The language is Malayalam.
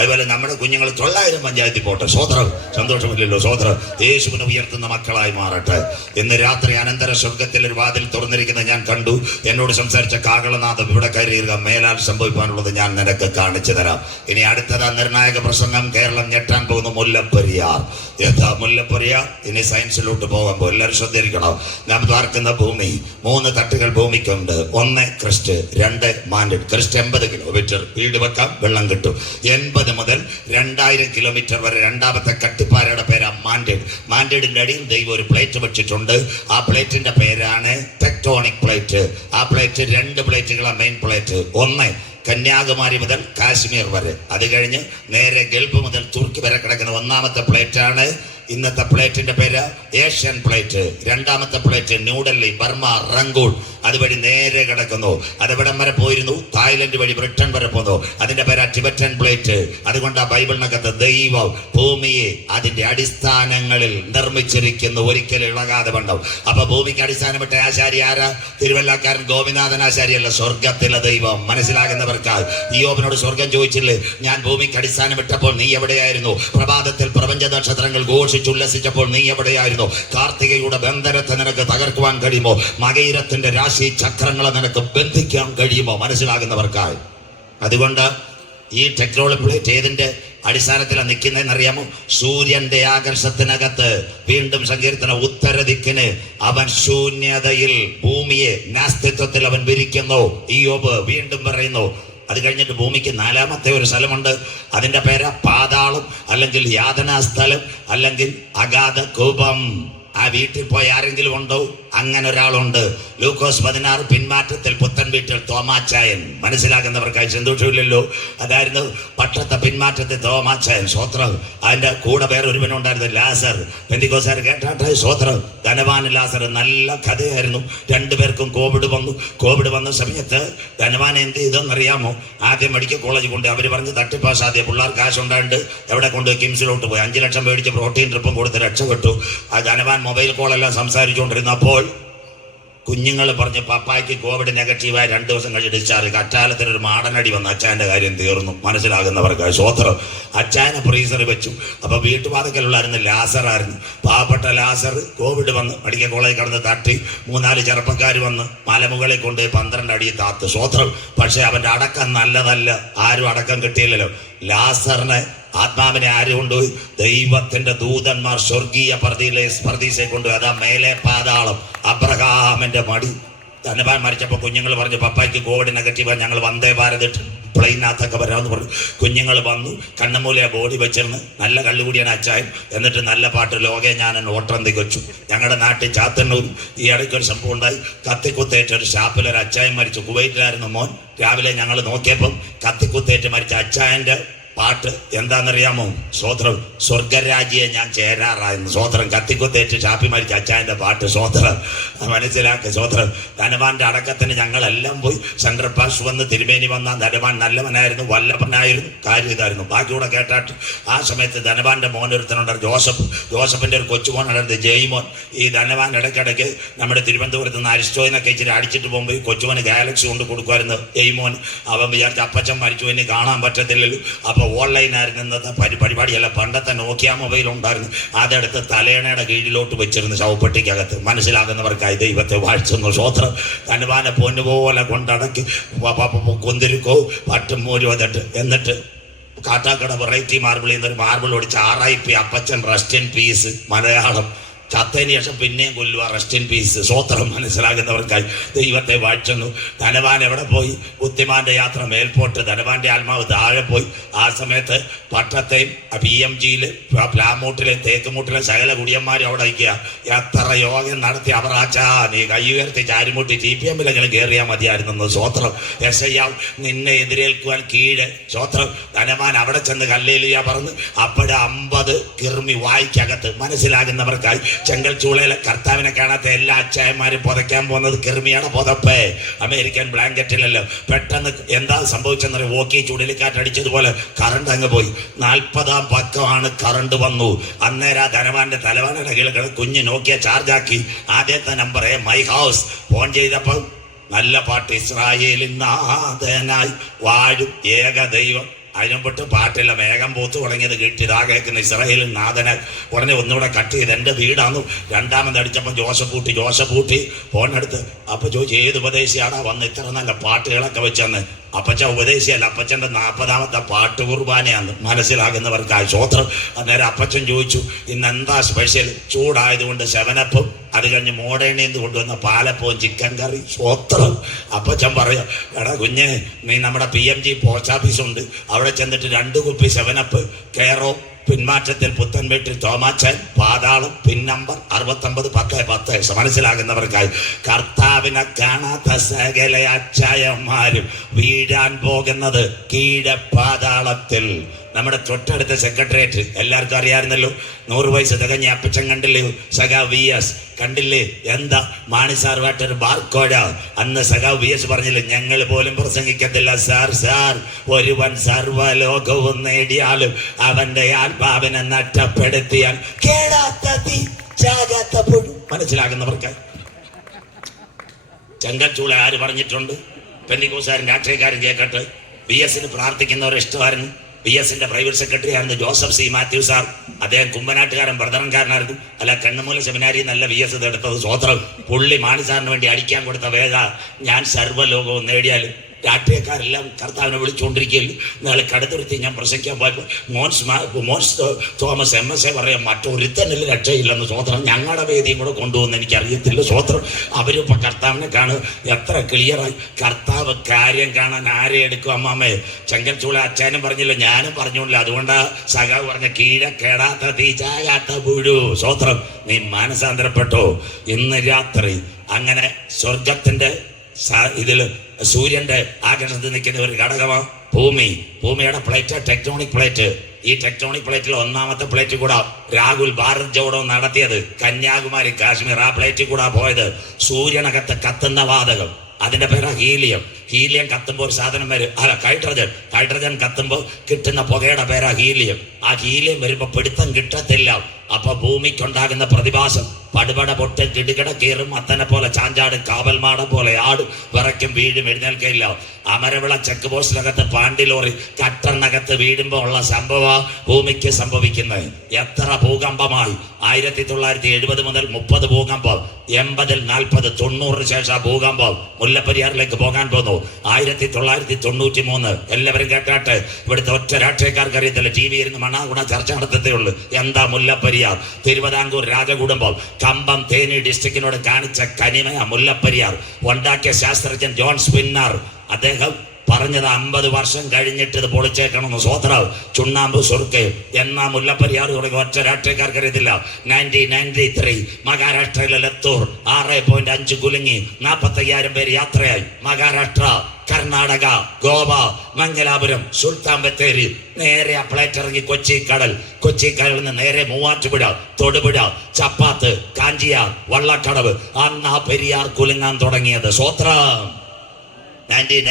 അതുപോലെ നമ്മുടെ കുഞ്ഞുങ്ങൾ തൊള്ളായിരം പഞ്ചായത്തിൽ പോട്ടെ. സ്വോത്രം സന്തോഷമില്ലല്ലോ സ്വോത്രം യേശുവിനെ ഉയർത്തുന്ന മക്കളായി മാറട്ടെ. ഇന്ന് രാത്രി അനന്തര സ്വർഗത്തിൽ ഒരു വാതിൽ തുറന്നിരിക്കുന്നത് ഞാൻ കണ്ടു. എന്നോട് സംസാരിച്ച കാകളനാഥം ഇവിടെ കയറിയുക മേലാൽ സംഭവിക്കാനുള്ളത് ഞാൻ നിനക്ക് കാണിച്ചു തരാം. ഇനി അടുത്തത് നിർണായക പ്രസംഗം. കേരളം ഞെട്ടാൻ പോകുന്ന മുല്ലപ്പെരിയാർ. യഥാ മുല്ലപ്പെരിയാർ? ഇനി സയൻസിലോട്ട് പോകുമ്പോൾ എല്ലാവരും ശ്രദ്ധിക്കണം. നാം പാർക്കുന്ന ഭൂമി മൂന്ന് തട്ടുകൾ ഭൂമിക്കുണ്ട്. ഒന്ന് ക്രിസ്റ്റ് രണ്ട് മാൻഡ് ക്രിസ്റ്റ് എൺപത് കിലോമീറ്റർ വീട് വെക്കാം. വെള്ളം കിട്ടും. എൺപത് മുതൽ രണ്ടായിരം കിലോമീറ്റർ വരെ രണ്ടാമത്തെ കട്ടിപ്പാറയുടെ പേരാ മാൻഡേഡ് മാൻഡേഡിന്റെ അടിയിൽ ദൈവം ഒരു പ്ലേറ്റ് വെച്ചിട്ടുണ്ട്. ആ പ്ലേറ്റിന്റെ പേരാണ് ടെക്ടോണിക് പ്ലേറ്റ് ആ പ്ലേറ്റ് രണ്ട് പ്ലേറ്റുകളാണ് മെയിൻ പ്ലേറ്റ് ഒന്ന് കന്യാകുമാരി മുതൽ കാശ്മീർ വരെ. അത് കഴിഞ്ഞ് നേരെ ഗൾഫ് മുതൽ തുർക്കി വരെ കിടക്കുന്ന ഒന്നാമത്തെ പ്ലേറ്റാണ് ഇന്നത്തെ പ്ലേറ്റിന്റെ പേര് ഏഷ്യൻ പ്ലേറ്റ്. രണ്ടാമത്തെ പ്ലേറ്റ് ന്യൂഡൽഹി ബർമ റംഗൂൺ. അതുവഴി നേരെ കിടക്കുന്നു. അത് ഇവിടം വരെ പോയിരുന്നു? തായ്ലൻഡ് വഴി ബ്രിട്ടൻ വരെ പോന്നു. അതിന്റെ പേരാ ടിബറ്റൻ പ്ലേറ്റ്. അതുകൊണ്ട് ആ ബൈബിളിനകത്ത് ദൈവം ഭൂമിയെ അതിന്റെ അടിസ്ഥാനങ്ങളിൽ നിർമ്മിച്ചിരിക്കുന്നു. ഒരിക്കലും ഇളകാതെ വണ്ണം അപ്പൊ ഭൂമിക്ക് അടിസ്ഥാനപ്പെട്ട ആശാരി ആരാ? തിരുവല്ലാക്കാരൻ ഗോപിനാഥൻ ആശാരിയല്ല സ്വർഗത്തിലെ ദൈവം. മനസ്സിലാകുന്നവർക്കായി. യോബിനോട് സ്വർഗം ചോദിച്ചില്ലേ? ഞാൻ ഭൂമിക്ക് അടിസ്ഥാനമിട്ടപ്പോൾ നീ എവിടെയായിരുന്നു? പ്രഭാതത്തിൽ പ്രപഞ്ച നക്ഷത്രങ്ങൾ ഘോഷിച്ചുല്ലസിച്ചപ്പോൾ നീ എവിടെയായിരുന്നു? കാർത്തികയുടെ ബന്ധനത്തെ നിനക്ക് തകർക്കുവാൻ കഴിയുമോ? മകയിരത്തിന്റെ രാശി ചക്രങ്ങളെ നിനക്ക് ബന്ധിക്കാൻ കഴിയുമോ? മനസ്സിലാകുന്നവർക്കായി. അതുകൊണ്ട് ഈ ടെക്നോളജി പ്ലേറ്റ് ഏതിന്റെ അടിസ്ഥാനത്തിലാണ് നിൽക്കുന്നതെന്ന് അറിയാമോ? സൂര്യന്റെ ആകർഷത്തിനകത്ത് വീണ്ടും സങ്കീർത്തന ഉത്തര ദിക്കിന് അവൻ ശൂന്യതയിൽ ഭൂമിയെ നാസ്തിത്വത്തിൽ അവൻ വിരിക്കുന്നു. ഈ യോബ് വീണ്ടും പറയുന്നു അത് കഴിഞ്ഞിട്ട് ഭൂമിക്ക് നാലാമത്തെ ഒരു സ്ഥലമുണ്ട്. അതിന്റെ പേര് പാതാളം അല്ലെങ്കിൽ യാതനാ സ്ഥലം അല്ലെങ്കിൽ അഗാധ കൂപം ആ വീട്ടിൽ പോയി ആരെങ്കിലും ഉണ്ടോ? അങ്ങനെ ഒരാളുണ്ട്. ലൂക്കോസ് പതിനാറ് പിന്മാറ്റത്തിൽ പുത്തൻ വീട്ടിൽ തോമാച്ചായൻ. മനസ്സിലാക്കുന്നവർക്കായി സന്തോഷമില്ലല്ലോ അതായിരുന്നു പട്ടത്തെ പിന്മാറ്റത്തിൽ തോമാച്ചായൻ സ്വത്രം അതിന്റെ കൂടെ വേറെ ഒരുവനുണ്ടായിരുന്നു ലാസർ. പെന്തിക്കോസാർ കേട്ടാട്ടെ സ്വത്രം ധനവാൻ ലാസർ നല്ല കഥയായിരുന്നു. രണ്ടുപേർക്കും കോവിഡ് കോവിഡ് വന്ന സമയത്ത് ധനവാൻ എന്ത് ചെയ്തെന്നറിയാമോ? ആദ്യം മെഡിക്കൽ കോളേജ് കൊണ്ട് അവർ പറഞ്ഞ് തട്ടിപ്പാ ആദ്യം പിള്ളേർ കാശ് ഉണ്ടായിട്ട് എവിടെ കൊണ്ട് കിംസിലോട്ട് പോയി. അഞ്ച് ലക്ഷം മേടിച്ച് പ്രോട്ടീൻ ട്രിപ്പും കൊടുത്ത് രക്ഷപ്പെട്ടു. ആ ധനവാൻ മൊബൈൽ കോളെല്ലാം സംസാരിച്ചുകൊണ്ടിരുന്നപ്പോൾ കുഞ്ഞുങ്ങൾ പറഞ്ഞ് പപ്പായ്ക്ക് കോവിഡ് നെഗറ്റീവായി രണ്ട് ദിവസം കഴിഞ്ഞ് ഡിസ്ചാർജ് കറ്റാലത്തിന് ഒരു മാടനടി വന്ന് അച്ചായന്റെ കാര്യം തീർന്നു. മനസ്സിലാകുന്നവർക്ക് സ്വോത്രം. അച്ചായനെ ഫ്രീസർ വെച്ചു. അപ്പൊ വീട്ടുവാതക്കലുള്ളായിരുന്നു ലാസറായിരുന്നു പാവപ്പെട്ട ലാസർ കോവിഡ് വന്ന് മെഡിക്കൽ കോളേജ് കടന്ന് തട്ടി. മൂന്നാൽ ചെറുപ്പക്കാർ വന്ന് മലമുകളിൽ കൊണ്ട് പന്ത്രണ്ട് അടി താത്ത്. സ്വോത്രം. പക്ഷെ അവന്റെ അടക്കം നല്ലതല്ല. ആരും അടക്കം കിട്ടിയില്ലല്ലോ. ലാസറിനെ ആത്മാവിനെ ആര് കൊണ്ടുപോയി ദൈവത്തിന്റെ ദൂതന്മാർ സ്വർഗീയ പ്രതിയിലെ സ്പർദീസെ കൊണ്ടുപോയി അതാ മേലെ പാതാളം. അബ്രഹാമിന്റെ മടി. ധനപാൻ മരിച്ചപ്പോൾ കുഞ്ഞുങ്ങൾ പറഞ്ഞു പപ്പായ്ക്ക് കോവിഡ് നെഗറ്റീവാ ഞങ്ങൾ വന്ദേ ഭാരത് പ്ലെയിനകത്തൊക്കെ വരാമെന്ന് പറഞ്ഞു. കുഞ്ഞുങ്ങൾ വന്നു കണ്ണമൂല ബോഡി വെച്ചിരുന്ന് നല്ല കള്ളുകൂടിയാണ് അച്ചായൻ. എന്നിട്ട് നല്ല പാട്ട് ലോകെ ഞാൻ ഓട്ടം തികച്ചു. ഞങ്ങളുടെ നാട്ടിൽ ചാത്തന്നൂർ ഈ ഇടയ്ക്ക് ഒരു സംഭവം ഉണ്ടായി. കത്തിക്കുത്തേറ്റ ഒരു ഷാപ്പിൽ ഒരു അച്ചായൻ മരിച്ചു. കുവൈറ്റിലായിരുന്നു മോൻ. രാവിലെ ഞങ്ങൾ നോക്കിയപ്പം കത്തിക്കുത്തേറ്റ് മരിച്ച അച്ചായന്റെ പാട്ട് എന്താണെന്നറിയാമോ? സ്വോത്രം സ്വർഗരാജിയെ ഞാൻ ചേരാറായിരുന്നു സ്വോത്രം കത്തിക്കുത്തേറ്റ് ചാപ്പി മരിച്ച അച്ചായന്റെ പാട്ട് സ്വോത്രം മനസ്സിലാക്കി സ്വോത്രം ധനവാന്റെ അടക്കത്തിന് ഞങ്ങളെല്ലാം പോയി. സെൻട്രൽ പാസ് വന്ന് തിരുമേനി വന്ന ധനവാൻ നല്ലവനായിരുന്നു വല്ലഭനായിരുന്നു കാര്യം ഇതായിരുന്നു. ബാക്കിയൂടെ കേട്ടാട്ട് ആ സമയത്ത് ധനവാന്റെ മോനൊരുത്തനുണ്ടായിരുന്നു ജോസഫ്. ജോസഫിന്റെ ഒരു കൊച്ചുമോനുണ്ടായിരുന്നു ജയ്മോൻ. ഈ ധനവാൻ ഇടയ്ക്കിടയ്ക്ക് നമ്മുടെ തിരുവനന്തപുരത്ത് നിന്ന് അരിസ്റ്റോയിന്നൊക്കെ ഇച്ചിരി അടിച്ചിട്ട് പോകുമ്പോൾ ഈ കൊച്ചുമോന് ഗാലക്സി കൊണ്ട് കൊടുക്കുമായിരുന്നു ജയ്മോൻ അവൻ വിചാരിച്ച അപ്പച്ചൻ മരിച്ചു ഇനി കാണാൻ പറ്റത്തില്ലല്ലോ. ആയിരുന്നു ഇന്നത്തെ പരി പരിപാടിയല്ല. പണ്ടത്തെ നോക്കിയ മൊബൈൽ ഉണ്ടായിരുന്നു. അതെടുത്ത് തലേണയുടെ കീഴിലോട്ട് വെച്ചിരുന്നു ശവപ്പെട്ടിക്കകത്ത് മനസ്സിലാകുന്നവർക്കായി ദൈവത്തെ വാഴ്ചന്നു സ്വോത്രം തനുവാനെ പൊന്നുപോലെ കൊണ്ടടക്കി കൊന്തിരിക്കോ പട്ടും മോരും അതിട്ട്. എന്നിട്ട് കാട്ടാക്കട വെറൈറ്റി മാർബിൾ നിന്ന് ഒരു മാർബിൾ ഓടിച്ച് ആറായി P Appachan rest peace Malayalam. ചത്തതിന് ശേഷം പിന്നെയും കൊല്ലുക റെസ്റ്റ് ഇൻ പീസ് സ്വോത്രം മനസ്സിലാകുന്നവർക്കായി ദൈവത്തെ വാഴ്ചന്നു ധനവാൻ എവിടെ പോയി? ബുദ്ധിമാന്റെ യാത്ര മേൽപോട്ട്. ധനവാന്റെ ആത്മാവ് താഴെ പോയി. ആ സമയത്ത് പട്ടത്തെയും പി എം ജിയിൽ പ്ലാമൂട്ടിലെ തേക്കുമൂട്ടിലെ സകല കുടിയന്മാരും അവിടെ ഇരിക്കുക എത്ര യോഗം നടത്തി അവർ ആച്ചാ നീ കൈ ഉയർത്തി ചാരിമൂട്ടി ടി പി എമ്മിലെങ്കിലും കയറിയാൽ മതിയായിരുന്നു സ്വോത്രം. എസ് ഐ നിന്നെ എതിരേൽക്കുവാൻ കീഴ്. സ്വോത്രം ധനവാൻ അവിടെ ചെന്ന് കല്ലേലിയ പറഞ്ഞ് അപ്പോഴ അമ്പത് കിർമി വായിക്കകത്ത് മനസ്സിലാകുന്നവർക്കായി ചെങ്കൽ ചൂളയിലെ കർത്താവിനെ കാണാത്ത എല്ലാ അച്ചായന്മാരും പുതയ്ക്കാൻ പോകുന്നത് കിർമിയുടെ പുതപ്പ്. അമേരിക്കൻ ബ്ലാങ്കറ്റിലല്ലോ. പെട്ടെന്ന് എന്താ സംഭവിച്ചെന്നറിയ? ഓക്കി ചുഴലിക്കാറ്റടിച്ചതുപോലെ കറണ്ട് അങ്ങ് പോയി. നാൽപ്പതാം പക്കമാണ് കറണ്ട് വന്നു. അന്നേരം ആ ധനവാന്റെ തലവാനയുടെ കീഴിൽ കുഞ്ഞ് നോക്കിയ ചാർജാക്കി ആദ്യത്തെ നമ്പർ മൈ ഹൗസ് ഫോൺ ചെയ്തപ്പോൾ നല്ല പാട്ട് ഇസ്രായേലിൻ നാഥനായി വാഴും ഏക ദൈവം. അതിനുമ്പട്ട് പാട്ടില്ല വേഗം പോത്ത് തുടങ്ങിയത് കേട്ട് ഇതാ കേൾക്കുന്ന ഇസ്രായേലിൽ നാഥനെ ഉടനെ ഒന്നുകൂടെ കട്ട് ചെയ്ത് എന്റെ വീടാന്ന്. രണ്ടാമത് അടിച്ചപ്പോൾ ജോസഫ് കൂട്ടി ജോസഫ് കൂട്ടി ഫോണെടുത്ത് അപ്പോൾ ചോദിച്ചു ഏത് ഉപദേശിയാണ് വന്ന് ഇത്ര നല്ല പാട്ടുകളൊക്കെ വെച്ചെന്ന്? അപ്പച്ച ഉപദേശിയല്ല അപ്പച്ചന്റെ നാൽപ്പതാമത്തെ പാട്ട് കുർബാനയാണ് മനസ്സിലാകുന്നവർക്ക് ആ ശ്രോത്രം അന്നേരം അപ്പച്ചൻ ചോദിച്ചു ഇന്ന് എന്താ സ്പെഷ്യൽ ചൂടായതുകൊണ്ട് ശവനപ്പം അത് കഴിഞ്ഞ് മോഡേണിൽ നിന്ന് കൊണ്ടുവന്ന പാലപ്പവും ചിക്കൻ കറി ശ്രോത്രം അപ്പച്ചൻ പറയാം എടാ കുഞ്ഞെ നീ നമ്മുടെ P M G post office ഉണ്ട്. അവിടെ ചെന്നിട്ട് രണ്ട് കുപ്പി ശവനപ്പ് കെയറോ പിന്മാറ്റത്തിൽ പുത്തൻ വീട്ടിൽ തോമാച്ചൻ പാതാളം പിൻ നമ്പർ അറുപത്തൊമ്പത് പത്ത് പത്ത്. മനസ്സിലാകുന്നവർക്കായി കർത്താവിനെ കാണാത്ത സകല അച്ചായന്മാരും വീഴാൻ പോകുന്നത് കീഴപ്പാതാളത്തിൽ നമ്മുടെ തൊട്ടടുത്ത സെക്രട്ടേറിയറ്റ് എല്ലാവർക്കും അറിയാമായിരുന്നല്ലോ. നൂറ് വയസ്സ് തികഞ്ഞ അപ്പച്ചൻ കണ്ടില്ലേ? സഖാ വി എസ് കണ്ടില്ലേ? എന്താ? മാണി സാർ വാട്ടർ ബാർക്കോഴ അന്ന് സഖാ വി എസ് പറഞ്ഞില്ലേ ഞങ്ങൾ പോലും പ്രസംഗിക്കത്തില്ല സാർ സാർ. ഒരുവൻ സർവലോകവും നേടിയാലും അവന്റെ ആത്മാവിനെ നഷ്ടപ്പെടുത്തിയാൽ മനസ്സിലാകുന്നവർക്ക് ചെങ്കൽച്ചൂള ആര് പറഞ്ഞിട്ടുണ്ട്? പെന്നിക്കൂസാരൻ രാഷ്ട്രീയക്കാരൻ കേൾക്കട്ടെ വി എസിന് പ്രാർത്ഥിക്കുന്നവർ ഇഷ്ടമായിരുന്നു. വി എസിന്റെ പ്രൈവറ്റ് സെക്രട്ടറി ആയിരുന്നു ജോസഫ് സി. Mathew sir. അദ്ദേഹം കുമ്പനാട്ടുകാരൻ പ്രധാനക്കാരനായിരുന്നു അല്ല കണ്ണുമൂല സെമിനാരി നല്ല വി എസ് എടുത്തത് സ്വോത്രം പുള്ളി മാണി സാറിന് വേണ്ടി അടിക്കാൻ കൊടുത്ത വേഗ ഞാൻ സർവലോകവും നേടിയാലും. രാഷ്ട്രീയക്കാരെല്ലാം കർത്താവിനെ വിളിച്ചുകൊണ്ടിരിക്കുകയല്ലോ നാളെ കടുത്തുരുത്തി ഞാൻ പ്രസംഗിക്കാൻ പോയപ്പോൾ Mons Mons Thomas M S A പറയാം മറ്റൊരുത്തനിൽ രക്ഷയില്ലെന്ന് സ്വോത്രം ഞങ്ങളുടെ വേദിയും കൂടെ കൊണ്ടുവന്ന് എനിക്ക് അറിയത്തില്ല സ്വോത്രം അവരിപ്പോൾ കർത്താവിനെ കാണും എത്ര ക്ലിയറായി കർത്താവ് കാര്യം കാണാൻ ആരെ എടുക്കും അമ്മാമ്മേ ചെങ്കൽച്ചൂള അച്ഛനും പറഞ്ഞില്ല ഞാനും പറഞ്ഞില്ല അതുകൊണ്ട് സഖാവ് പറഞ്ഞ കീഴ കേടാത്ത തീച്ചാകാത്ത പുഴു. സ്വോത്രം നീ മാനസാന്തരപ്പെട്ടോ ഇന്ന് രാത്രി അങ്ങനെ സ്വർഗത്തിന്റെ ഇതിൽ സൂര്യന്റെ ആകർഷണത്തിൽ നിൽക്കുന്ന ഒരു ഘടകമാണ് ഭൂമി. ഭൂമിയുടെ പ്ലേറ്റ് ടെക്ടോണിക് പ്ലേറ്റ് ഈ ടെക്ടോണിക് പ്ലേറ്റിൽ ഒന്നാമത്തെ പ്ലേറ്റ് കൂടെ രാഹുൽ ഭാരത് ജോഡോ നടത്തിയത്. കന്യാകുമാരി കാശ്മീർ ആ പ്ലേറ്റിൽ കൂടെ പോയത്. സൂര്യനകത്ത് കത്തുന്ന വാതകം. അതിന്റെ പേരാ ഹീലിയം. ഹീലിയം കത്തുമ്പോൾ ഒരു സാധനം വരും. അല്ല ഹൈഡ്രജൻ. ഹൈഡ്രജൻ കത്തുമ്പോൾ കിട്ടുന്ന പുകയുടെ പേരാ ഹീലിയം. ആ ഹീലിയം വരുമ്പോൾ പിടുത്തം കിട്ടത്തില്ല. അപ്പൊ ഭൂമിക്കുണ്ടാകുന്ന പ്രതിഭാസം പടുപട പൊട്ടൻ കിടുകിട കീറും അത്തനെ പോലെ ചാഞ്ചാടും കാവൽമാടം പോലെ ആടും വിറയ്ക്കും വീടും എഴുന്നേൽക്കില്ല അമരവിള ചെക്ക് പോസ്റ്റിനകത്ത് പാണ്ടി ലോറി കട്ടറിനകത്ത് വീഴുമ്പോൾ ഉള്ള സംഭവ ഭൂമിക്ക് സംഭവിക്കുന്നത്. എത്ര ഭൂകമ്പമായി? ആയിരത്തി തൊള്ളായിരത്തി എഴുപത് മുതൽ മുപ്പത് ഭൂകമ്പം എൺപതിൽ നാൽപ്പത് തൊണ്ണൂറിന് ശേഷം ഭൂകമ്പം. മുല്ലപ്പെരിയാറിലേക്ക് പോകാൻ പോന്നു. ആയിരത്തി തൊള്ളായിരത്തി തൊണ്ണൂറ്റി മൂന്ന് എല്ലാവരും കേട്ടാട്ട്? ഇവിടുത്തെ ഒറ്റ രാഷ്ട്രീയക്കാർക്ക് അറിയത്തില്ല. ടി വി ഇരുന്ന് മണാഗുണ ചർച്ച നടത്തത്തേ ഉള്ളൂ. എന്താ മുല്ലപ്പെരിയാർ? തിരുവിതാംകൂർ രാജകുടുംബം. കമ്പം തേനി ഡിസ്ട്രിക്റ്റിനോട് കാണിച്ച കനിമയ മുല്ലപ്പെരിയാർ. ഉണ്ടാക്കിയ ശാസ്ത്രജ്ഞൻ ജോൺ സ്പിന്നർ. അദ്ദേഹം പറഞ്ഞത് അമ്പത് വർഷം കഴിഞ്ഞിട്ട് ഇത് പൊളിച്ചേക്കണമെന്ന്. സ്വോത്രാവ് ചുണ്ണാമ്പ് സ്വർക്ക് എന്നാ മുല്ലപ്പെരിയാർ തുടങ്ങി ഒറ്റ രാഷ്ട്രീയക്കാർക്ക് അറിയത്തില്ല. നയന്റീൻ നയന്റി ത്രീ മഹാരാഷ്ട്രയിലെ ലത്തൂർ ആറ് പോയിന്റ് അഞ്ച് കുലുങ്ങി നാൽപ്പത്തയ്യായിരം പേര് യാത്രയായി. മഹാരാഷ്ട്ര കർണാടക ഗോവ മംഗലാപുരം സുൽത്താൻ ബത്തേരി നേരെ ആ പ്ലേറ്റ് ഇറങ്ങി കൊച്ചി കടൽ കൊച്ചി കടലിൽ നിന്ന് നേരെ മൂവാറ്റുപുഴ തൊടുപുഴ ചപ്പാത്ത് കാഞ്ചിയ വള്ളക്കടവ്. അന്ന് ആ പെരിയാർ കുലുങ്ങാൻ തുടങ്ങിയത്. സ്വോത്രം നയന്റീൻ